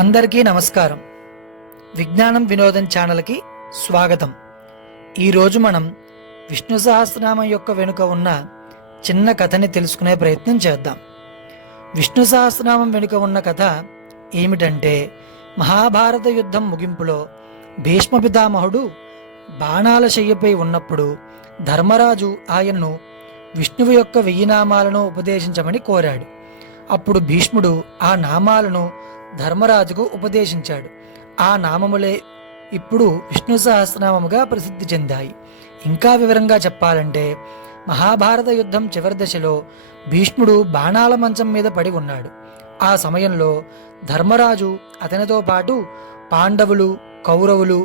అందరికీ నమస్కారం. విజ్ఞానం వినోదం ఛానల్కి స్వాగతం. ఈరోజు మనం విష్ణు సహస్రనామం యొక్క వెనుక ఉన్న చిన్న కథని తెలుసుకునే ప్రయత్నం చేద్దాం. విష్ణు సహస్రనామం వెనుక ఉన్న కథ ఏమిటంటే, మహాభారత యుద్ధం ముగింపులో భీష్మ పితామహుడు బాణాల శయ్యపై ఉన్నప్పుడు ధర్మరాజు ఆయన్ను విష్ణువు యొక్క 1000 నామాలను ఉపదేశించమని కోరాడు. అప్పుడు భీష్ముడు ఆ నామాలను ధర్మరాజుకు ఉపదేశించాడు. ఆ నామములే ఇప్పుడు విష్ణు సహస్రనామముగా ప్రసిద్ధి చెందాయి. ఇంకా వివరంగా చెప్పాలంటే, మహాభారత యుద్ధం చివరి దశలో భీష్ముడు బాణాల మంచం మీద పడి ఉన్నాడు. ఆ సమయంలో ధర్మరాజు అతనితో పాటు పాండవులు, కౌరవులు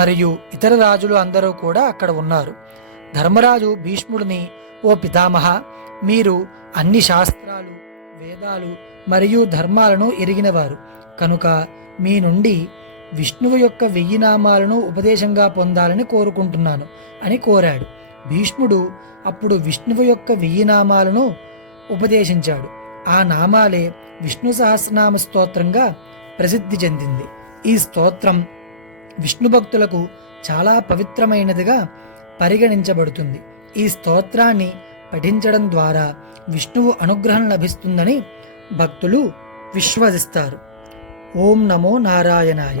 మరియు ఇతర రాజులు అందరూ కూడా అక్కడ ఉన్నారు. ధర్మరాజు భీష్ముడిని, ఓ పితామహ, మీరు అన్ని శాస్త్రాలు, వేదాలు మరియు ధర్మాలను ఎరిగినవారు కనుక మీ నుండి విష్ణువు యొక్క 1000 నామాలను ఉపదేశంగా పొందాలని కోరుకుంటున్నాను అని కోరాడు. భీష్ముడు అప్పుడు విష్ణువు యొక్క 1000 నామాలను ఉపదేశించాడు. ఆ నామాలే విష్ణు సహస్రనామ స్తోత్రంగా ప్రసిద్ధి చెందింది. ఈ స్తోత్రం విష్ణు భక్తులకు చాలా పవిత్రమైనదిగా పరిగణించబడుతుంది. ఈ స్తోత్రాన్ని పఠించడం ద్వారా విష్ణువు అనుగ్రహం లభిస్తుందని భక్తులు విశ్వసిస్తారు. ఓం నమో నారాయణాయ.